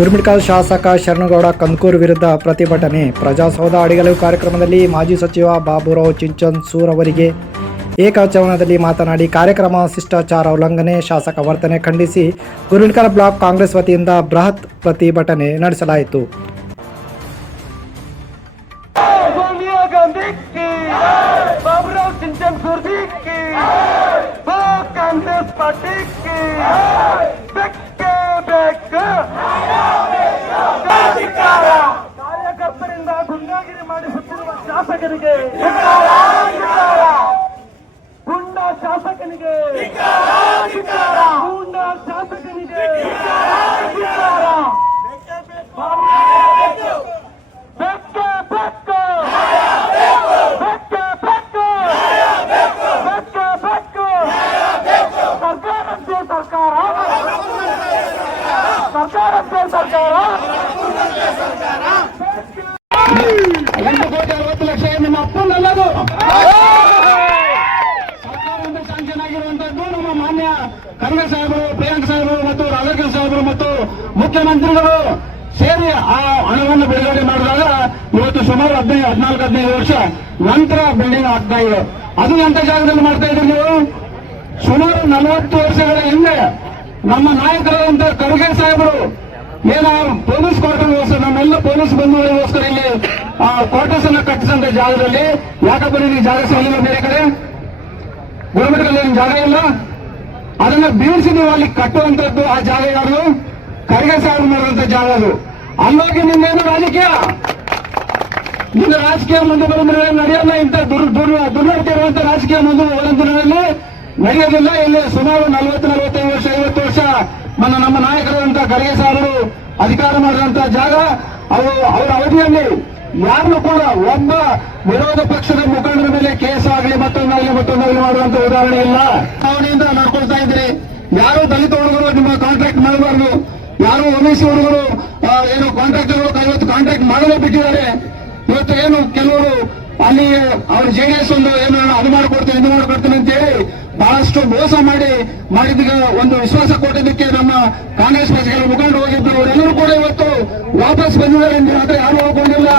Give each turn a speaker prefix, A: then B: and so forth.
A: ಗುರುಮಿಟ್ಕಲ್ ಶಾಸಕ ಶರಣಗೌಡ ಕಂದಕೂರ್ ವಿರುದ್ಧ ಪ್ರತಿಭಟನೆ. ಪ್ರಜಾಸೌಧ ಅಡಿಗಲು ಕಾರ್ಯಕ್ರಮದಲ್ಲಿ ಮಾಜಿ ಸಚಿವ ಬಾಬುರಾವ್ ಚಿಂಚನ್ ಸೂರ್ ಅವರಿಗೆ ಏಕವಚನದಲ್ಲಿ ಮಾತನಾಡಿ ಕಾರ್ಯಕ್ರಮ ಶಿಷ್ಟಾಚಾರ ಉಲ್ಲಂಘನೆ ಶಾಸಕ ವರ್ತನೆ ಖಂಡಿಸಿ ಗುರುಮಿಟ್ಕಲ್ ಬ್ಲಾಕ್ ಕಾಂಗ್ರೆಸ್ ವತಿಯಿಂದ ಬೃಹತ್ ಪ್ರತಿಭಟನೆ ನಡೆಸಲಾಯಿತು.
B: ಕಾರ್ಯಕರ್ತರಿಂದ ಗುಂಡಾಗಿರಿ ಮಾಡಿಸುತ್ತಿರುವ ಶಾಸಕರಿಗೆ ಗುಂಡ ಶಾಸಕನಿಗೆ. ಗುಂಡ ಶಾಸಕನಿಗೆ. ಸರ್ಕಾರಕ್ಕೆ ಸರ್ಕಾರ. ಒಂದು ಕೋಟಿ, ಅರವತ್ತು ಲಕ್ಷ ನಿಮ್ಮ ಅಪ್ಪನಲ್ಲದು ಸರ್ಕಾರದಿಂದ ಸ್ಯಾಂಕ್ಷನ್ ಆಗಿರುವಂತದ್ದು ನಮ್ಮ ಮಾನ್ಯ ಖರ್ಗೆ ಸಾಹೇಬರು, ಪ್ರಿಯಾಂಕ್ ಸಾಹೇಬರು ಮತ್ತು ರಾಜಕೀಯ ಸಾಹೇಬರು ಮತ್ತು ಮುಖ್ಯಮಂತ್ರಿಗಳು ಸೇರಿ ಆ ಹಣವನ್ನು ಬಿಡುಗಡೆ ಮಾಡಿದಾಗ ಇವತ್ತು ಸುಮಾರು ಹದಿನೈದು, ಹದಿನಾಲ್ಕು, ಹದಿನೈದು ವರ್ಷ ನಂತರ ಬಿಲ್ಡಿಂಗ್ ಆಗ್ತಾ ಇದೆ. ಅದು ಎಂತ ಜಾಗದಲ್ಲಿ ಮಾಡ್ತಾ ಇದ್ದೀರಿ ನೀವು? ಸುಮಾರು ನಲವತ್ತು ವರ್ಷಗಳ ಹಿಂದೆ ನಮ್ಮ ನಾಯಕರಾದಂತ ಖರ್ಗೆ ಸಾಹೇಬರು, ಏನ ಪೊಲೀಸ್ ಕ್ವಾರ್ಟರ್ಗೋಸ್ಕರ ನಮ್ಮೆಲ್ಲ ಪೊಲೀಸ್ ಬಂಧುಗಳಿಗೋಸ್ಕರ ಇಲ್ಲಿ ಕ್ವಾರ್ಟರ್ಸ್ ಅನ್ನ ಕಟ್ಟಿಸಿದಂತ ಜಾಗದಲ್ಲಿ ಯಾಕಪ್ಪ ನಿಮಗೆ ಜಾಗ ಸಿಗಲಿಲ್ಲ ಬೇರೆ ಕಡೆ? ಏನು ಜಾಗ ಇಲ್ಲ. ಅದನ್ನ ಬೀಳಿಸಿ ನೀವು ಅಲ್ಲಿ ಕಟ್ಟುವಂತದ್ದು ಆ ಜಾಗ ಯಾರು ಕರಿಗೆ ಸಾಹೇಬ್ ಮಾಡುವಂತ ಜಾಗ ಅದು. ಅಲ್ಲೋಗಿ ನಿನ್ನೇನು ರಾಜಕೀಯ? ನಿನ್ನ ರಾಜಕೀಯ ಮುಂದೆ ಬರೋದ್ರೆ ನಡೆಯಲ್ಲ ಇಂಥ ದುರ್ ದುರ್ ದುರ್ನಡತೆ ಇರುವಂತ ರಾಜಕೀಯ ಮುಂದೆ ದಿನದಲ್ಲಿ ನಡೆಯೋದಿಲ್ಲ. ಇಲ್ಲಿ ಸುಮಾರು ನಲವತ್ತು, ನಲವತ್ತೈದು ವರ್ಷ, ಐವತ್ತು ವರ್ಷ ನನ್ನ ನಮ್ಮ ನಾಯಕರಾದಂತ ಖರ್ಗೆ ಸಾಹೇಬರು ಅಧಿಕಾರ ಮಾಡಿದಂತ ಜಾಗ. ಅವರು ಅವರ ಅವಧಿಯಲ್ಲಿ ಯಾರನ್ನು ಕೂಡ ಒಬ್ಬ ವಿರೋಧ ಪಕ್ಷದ ಮುಖಂಡರ ಮೇಲೆ ಕೇಸ್ ಆಗಲಿ ಮತ್ತೊಂದಾಗಲಿ ಮತ್ತೊಂದಾಗಲಿ ಮಾಡುವಂತ ಉದಾಹರಣೆ ಇಲ್ಲ. ಚುನಾವಣೆಯಿಂದ ನಡ್ಕೊಳ್ತಾ ಇದ್ರಿ ಯಾರು ದಲಿತ ಹುಡುಗರು ನಿಮ್ಮ ಕಾಂಟ್ರಾಕ್ಟ್ ಮಾಡಬಾರ್ದು. ಯಾರು ಒಬಿಸಿ ಹುಡುಗರು ಏನು ಕಾಂಟ್ರಾಕ್ಟರ್ಗಳು ಇವತ್ತು ಕಾಂಟ್ರಾಕ್ಟ್ ಮಾಡಲು ಬಿಟ್ಟಿದ್ದಾರೆ. ಇವತ್ತು ಏನು ಕೆಲವರು ಅಲ್ಲಿ ಅವ್ರ ಜೆಡಿಎಸ್ ಒಂದು ಏನು ಅದು ಮಾಡಿಕೊಡ್ತೇನೆ, ಇದು ಮಾಡಿಕೊಡ್ತೇನೆ ಅಂತ ಹೇಳಿ ಬಹಳಷ್ಟು ಮೋಸ ಮಾಡಿ ಮಾಡಿದ ಒಂದು ವಿಶ್ವಾಸ ಕೊಟ್ಟಿದ್ದಕ್ಕೆ ನಮ್ಮ ಕಾಂಗ್ರೆಸ್ ಪಕ್ಷಗಳ ಮುಖಂಡರು ಹೋಗಿದ್ದು ಅವರೆಲ್ಲರೂ ಕೂಡ ಇವತ್ತು ವಾಪಸ್ ಬಂದಿದ್ದಾರೆ ಅಂತ ಯಾರು ಹೋಗ್ಕೊಂಡಿಲ್ಲ